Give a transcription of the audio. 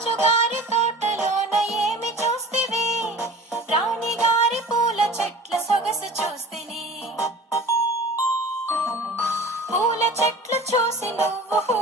రాజుగారి తోటలోన ఏమి చూస్తివి? రాణిగారి పూల చెట్ల సొగసు చూస్తిని. పూల చెట్లు చూసి నువ్వు